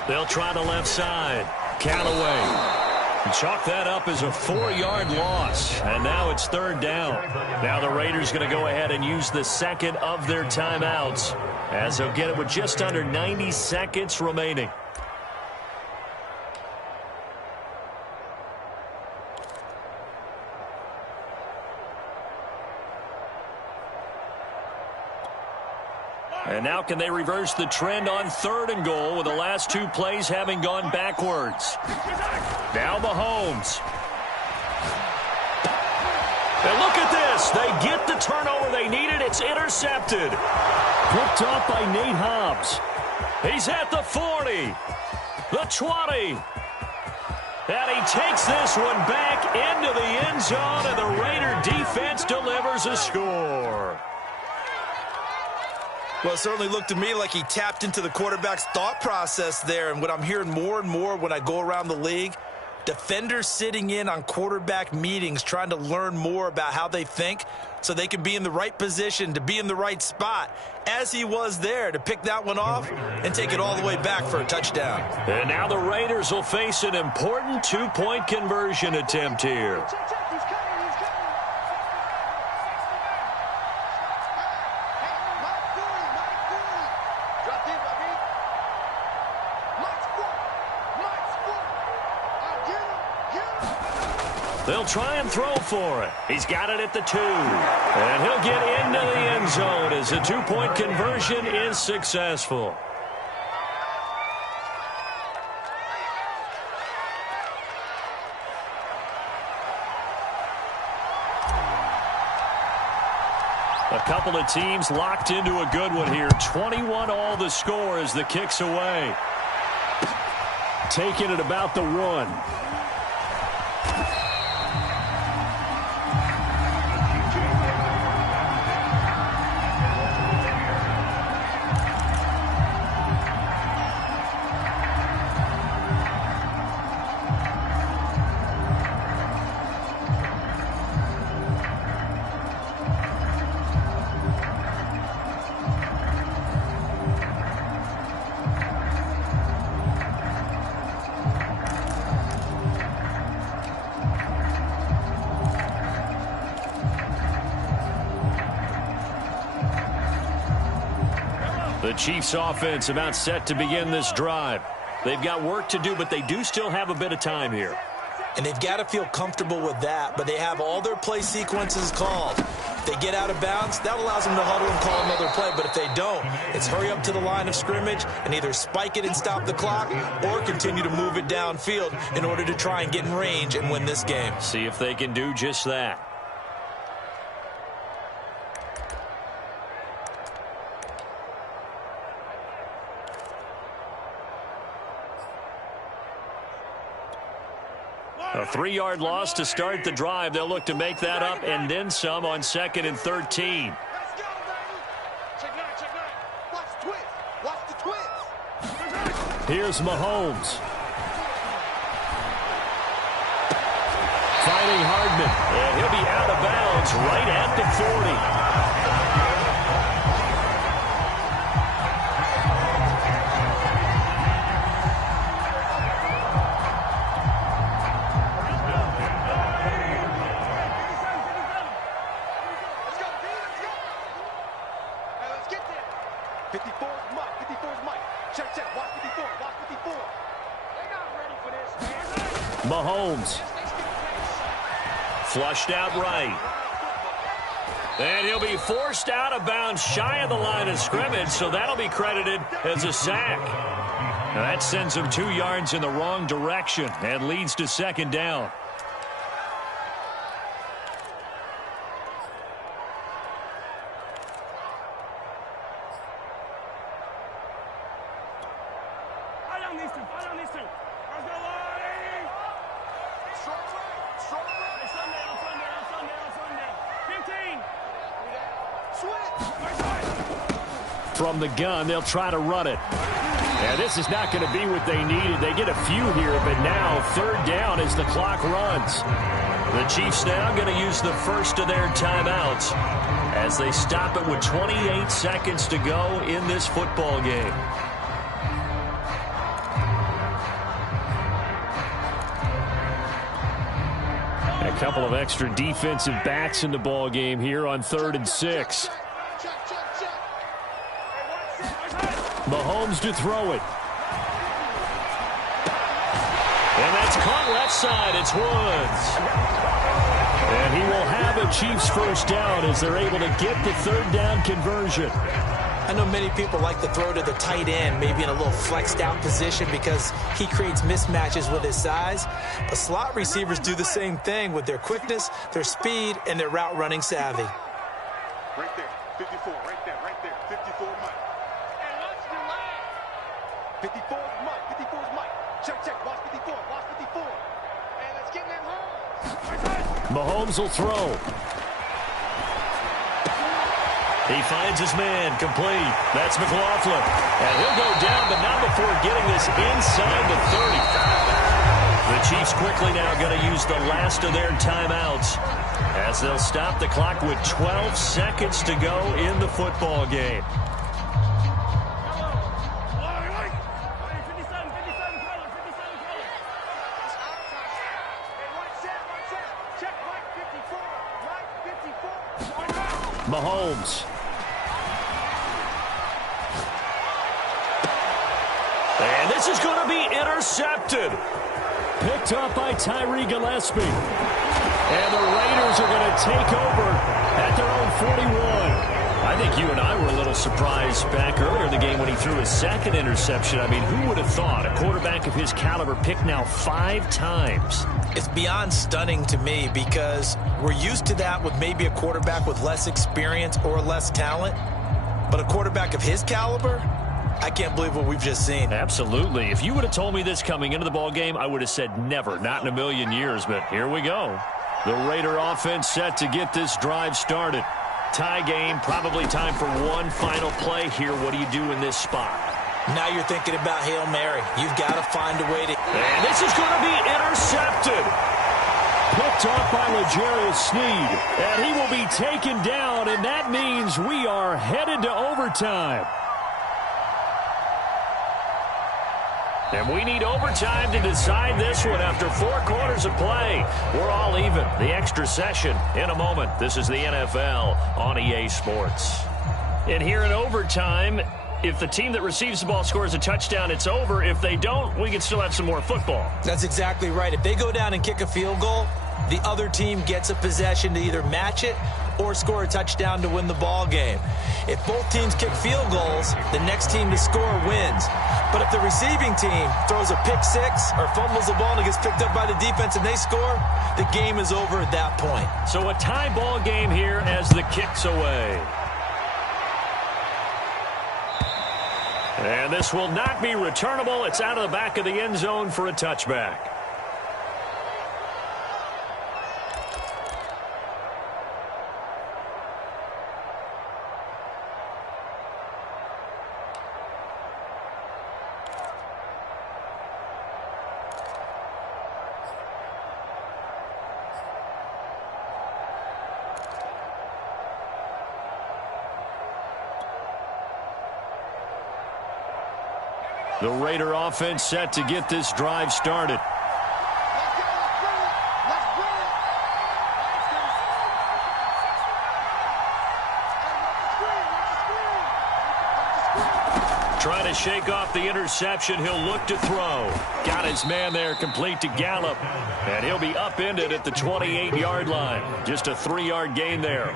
They'll try the left side. Callaway. Chalk that up as a 4-yard loss. And now it's third down. Now the Raiders going to go ahead and use the second of their timeouts as they'll get it with just under 90 seconds remaining. And now can they reverse the trend on third and goal with the last two plays having gone backwards? Now Mahomes. And look at this. They get the turnover they needed. It's intercepted. Picked off by Nate Hobbs. He's at the 40. The 20. And he takes this one back into the end zone, and the Raider defense delivers a score. Well, it certainly looked to me like he tapped into the quarterback's thought process there. And what I'm hearing more and more when I go around the league, defenders sitting in on quarterback meetings trying to learn more about how they think so they can be in the right position to be in the right spot, as he was there to pick that one off and take it all the way back for a touchdown. And now the Raiders will face an important two-point conversion attempt here. They'll try and throw for it. He's got it at the 2. And he'll get into the end zone as a two-point conversion is successful. A couple of teams locked into a good one here. 21 all the score as the kick's away. Taking it about the 1. The Chiefs offense about set to begin this drive. They've got work to do, but they do still have a bit of time here. And they've got to feel comfortable with that, but they have all their play sequences called. If they get out of bounds, that allows them to huddle and call another play. But if they don't, it's hurry up to the line of scrimmage and either spike it and stop the clock or continue to move it downfield in order to try and get in range and win this game. See if they can do just that. A 3-yard loss to start the drive. They'll look to make that up and then some on 2nd and 13. Let's go, baby. Check nine. Watch the twist. Watch the twist. Here's Mahomes. Finding Hardman. And he'll be out of bounds right at the 40. Check, check. Watch 54. Watch 54. They're not ready for this, man. Mahomes. Flushed out right. And he'll be forced out of bounds shy of the line of scrimmage, so that'll be credited as a sack. Now that sends him 2 yards in the wrong direction and leads to second down. From the gun, they'll try to run it. And this is not going to be what they needed. They get a few here, but now third down as the clock runs. The Chiefs now going to use the first of their timeouts as they stop it with 28 seconds to go in this football game. A couple of extra defensive backs in the ball game here on 3rd and 6. Mahomes to throw it. And that's caught left side. It's Woods. And he will have a Chiefs first down as they're able to get the third down conversion. I know many people like to throw to the tight end, maybe in a little flexed out position because he creates mismatches with his size. But slot receivers do the same thing with their quickness, their speed, and their route running savvy. Right there. 54. Right there. Right there. 54 Mike. 54 is Mike. 54 is Mike. Check, check. Watch 54. Watch 54. And let's get them home. Mahomes will throw. He finds his man complete. That's McLaughlin. And he'll go down, but not before getting this inside the 30. The Chiefs quickly now going to use the last of their timeouts as they'll stop the clock with 12 seconds to go in the football game. Mahomes. And this is going to be intercepted. Picked up by Tyree Gillespie. And the Raiders are going to take over at their own 41. I think you and I were a little surprised back earlier in the game when he threw his second interception. I mean, who would have thought a quarterback of his caliber picked now 5 times? It's beyond stunning to me because we're used to that with maybe a quarterback with less experience or less talent. But a quarterback of his caliber, I can't believe what we've just seen. Absolutely. If you would have told me this coming into the ball game, I would have said never, not in a million years. But here we go. The Raider offense set to get this drive started. Tie game, probably time for one final play here. What do you do in this spot? Now you're thinking about Hail Mary. You've got to find a way to... And this is going to be intercepted. Picked off by L'Jarius Sneed. And he will be taken down, and that means we are headed to overtime. And we need overtime to decide this one after 4 quarters of play. We're all even. The extra session in a moment. This is the NFL on EA Sports. And here in overtime, if the team that receives the ball scores a touchdown, it's over. If they don't, we can still have some more football. That's exactly right. If they go down and kick a field goal, the other team gets a possession to either match it or score a touchdown to win the ball game. If both teams kick field goals, the next team to score wins. But if the receiving team throws a pick six or fumbles the ball and it gets picked up by the defense and they score, the game is over at that point. So a tie ball game here as the kick's away. And this will not be returnable. It's out of the back of the end zone for a touchback. The Raider offense set to get this drive started. Trying to to shake off the interception. He'll look to throw. Got his man there, complete to Gallup. And he'll be upended at the 28-yard line. Just a 3-yard gain there.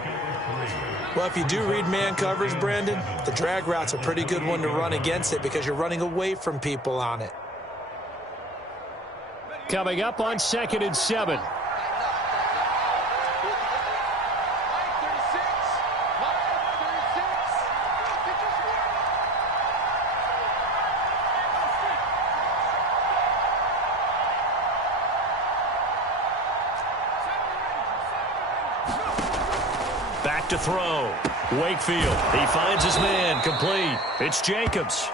Well, if you do read man coverage, Brandon, the drag route's a pretty good one to run against it because you're running away from people on it. Coming up on 2nd and 7. Back to throw. Wakefield. He finds his man. Complete. It's Jacobs.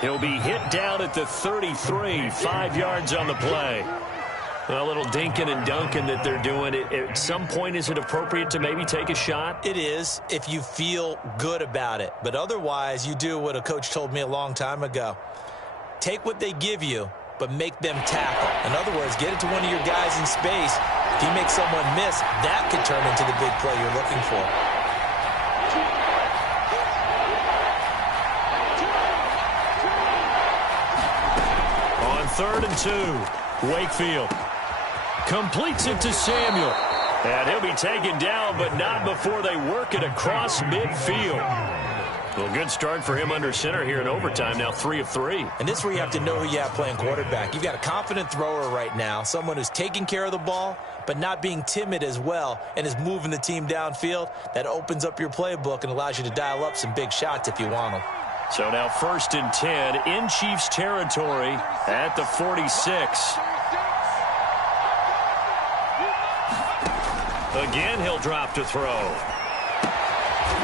He'll be hit down at the 33. 5 yards on the play. A little dinking and dunking that they're doing. At some point, is it appropriate to maybe take a shot? It is if you feel good about it. But otherwise, you do what a coach told me a long time ago. Take what they give you, but make them tackle. In other words, get it to one of your guys in space. If you make someone miss, that could turn into the big play you're looking for. On 3rd and 2, Wakefield completes it to Samuel. And he'll be taken down, but not before they work it across midfield. Well, good start for him under center here in overtime. Now 3 of 3. And this is where you have to know who you have playing quarterback. You've got a confident thrower right now, someone who's taking care of the ball, but not being timid as well, and is moving the team downfield. That opens up your playbook and allows you to dial up some big shots if you want them. So now 1st and 10 in Chiefs territory at the 46. Again, he'll drop to throw.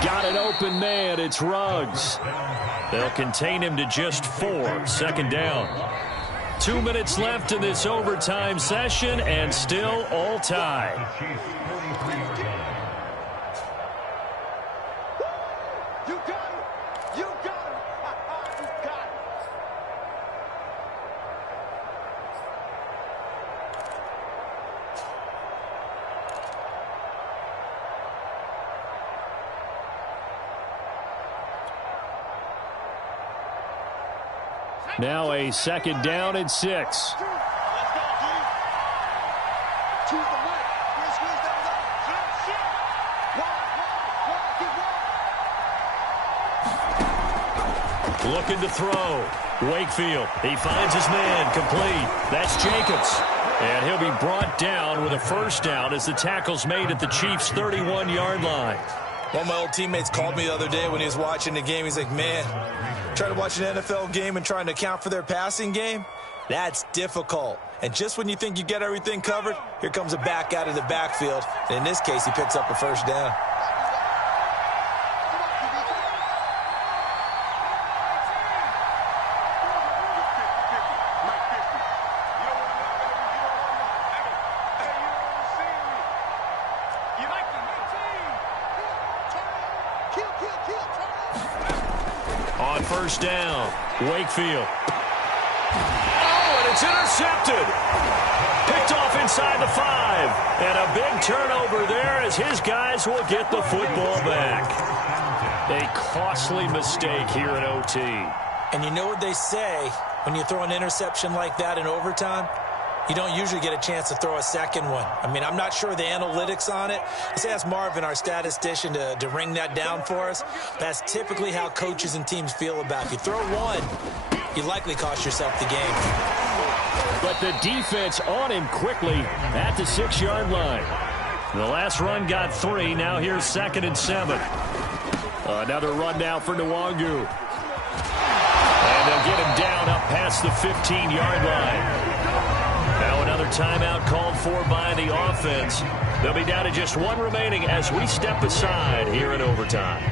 Got an open man. It's Ruggs. They'll contain him to just 4. 2nd down. 2 minutes left in this overtime session, and still all tied. You got it. You got it. You got it. Now a 2nd down and 6. Let's go, G. Choose the right. Squeeze that up. Shit. Wide. Looking to throw. Wakefield. He finds his man. Complete. That's Jacobs. And he'll be brought down with a 1st down as the tackle's made at the Chiefs' 31-yard line. One of my old teammates called me the other day when he was watching the game. He's like, man, trying to watch an NFL game and trying to account for their passing game, that's difficult. And just when you think you get everything covered, here comes a back out of the backfield. And in this case, he picks up a 1st down. On 1st down, Wakefield. Oh, and it's intercepted. Picked off inside the 5. And a big turnover there as his guys will get the football back. A costly mistake here in OT. And you know what they say when you throw an interception like that in overtime? You don't usually get a chance to throw a second one. I mean, I'm not sure the analytics on it. Let's ask Marvin, our statistician, to ring that down for us. That's typically how coaches and teams feel about it. If you throw one, you likely cost yourself the game. But the defense on him quickly at the 6-yard line. The last run got 3. Now here's 2nd and 7. Another run now for Nwangu. And they'll get him down up past the 15-yard line. Now another timeout called for by the offense. They'll be down to just 1 remaining as we step aside here in overtime.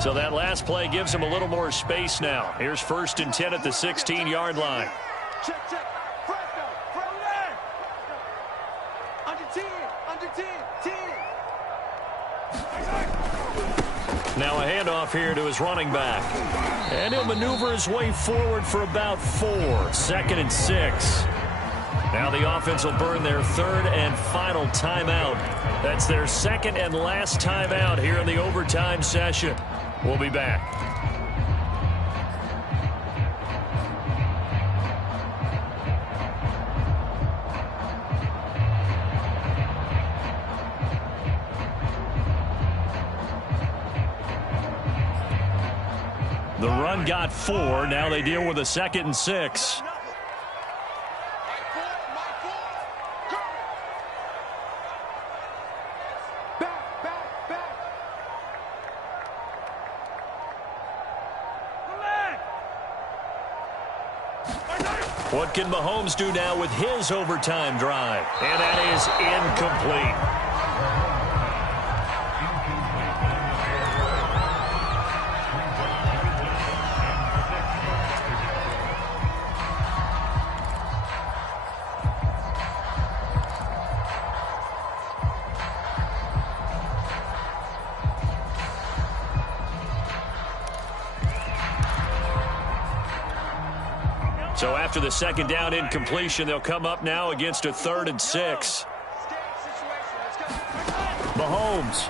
So that last play gives him a little more space now. Here's 1st and 10 at the 16-yard line. Check. Fresno. From there. Under 10. Under 10. 10. Now a handoff here to his running back. And he'll maneuver his way forward for about 4. 2nd and 6. Now the offense will burn their third and final timeout. That's their second and last timeout here in the overtime session. We'll be back. The run got 4. Now they deal with a 2nd and 6. What can Mahomes do now with his overtime drive? And that is incomplete. So after the second down incompletion, they'll come up now against a 3rd and 6. Mahomes.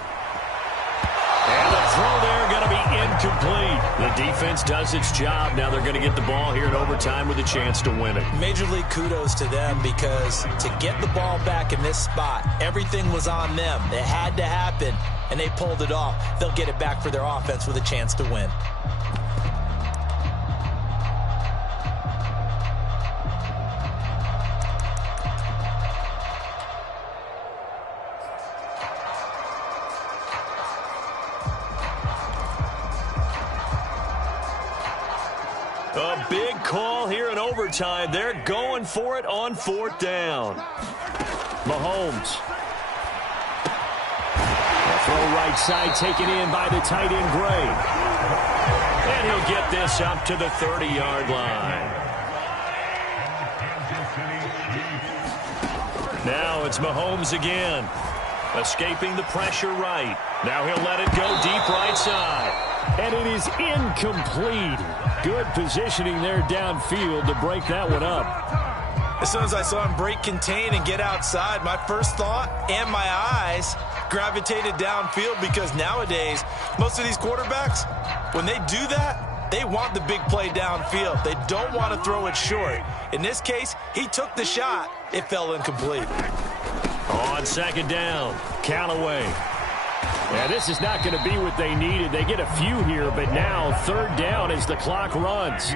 And the throw there going to be incomplete. The defense does its job. Now they're going to get the ball here in overtime with a chance to win it. Major league kudos to them, because to get the ball back in this spot, everything was on them. It had to happen, and they pulled it off. They'll get it back for their offense with a chance to win. A big call here in overtime. They're going for it on 4th down. Mahomes. A throw right side taken in by the tight end Gray. And he'll get this up to the 30-yard line. Now it's Mahomes again. Escaping the pressure right. Now he'll let it go deep right side. And it is incomplete. Good positioning there downfield to break that one up. As soon as I saw him break contain and get outside, my first thought and my eyes gravitated downfield, because nowadays, most of these quarterbacks, when they do that, they want the big play downfield. They don't want to throw it short. In this case, he took the shot. It fell incomplete. On 2nd down, Callaway. Yeah, this is not going to be what they needed. They get a few here, but now 3rd down as the clock runs.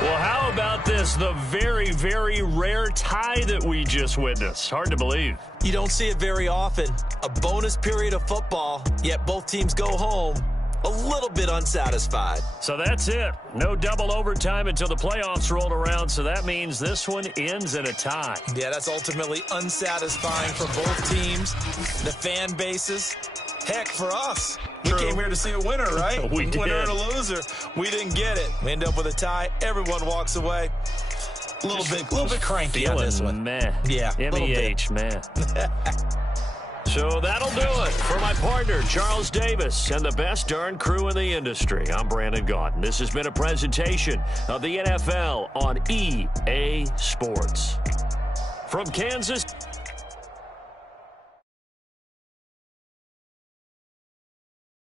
Well, how about this? The very, very rare tie that we just witnessed. Hard to believe. You don't see it very often. A bonus period of football, yet both teams go home a little bit unsatisfied. So that's it. No double overtime until the playoffs roll around, so that means this one ends in a tie. Yeah, that's ultimately unsatisfying for both teams, the fan bases. Heck, for us. We came here to see a winner, right? We did. Winner and a loser. We didn't get it. We end up with a tie. Everyone walks away. A little bit cranky on this one. Meh. Yeah, M-E-H, man. So that'll do it for my partner, Charles Davis, and the best darn crew in the industry. I'm Brandon Gaudin. This has been a presentation of the NFL on EA Sports. From Kansas,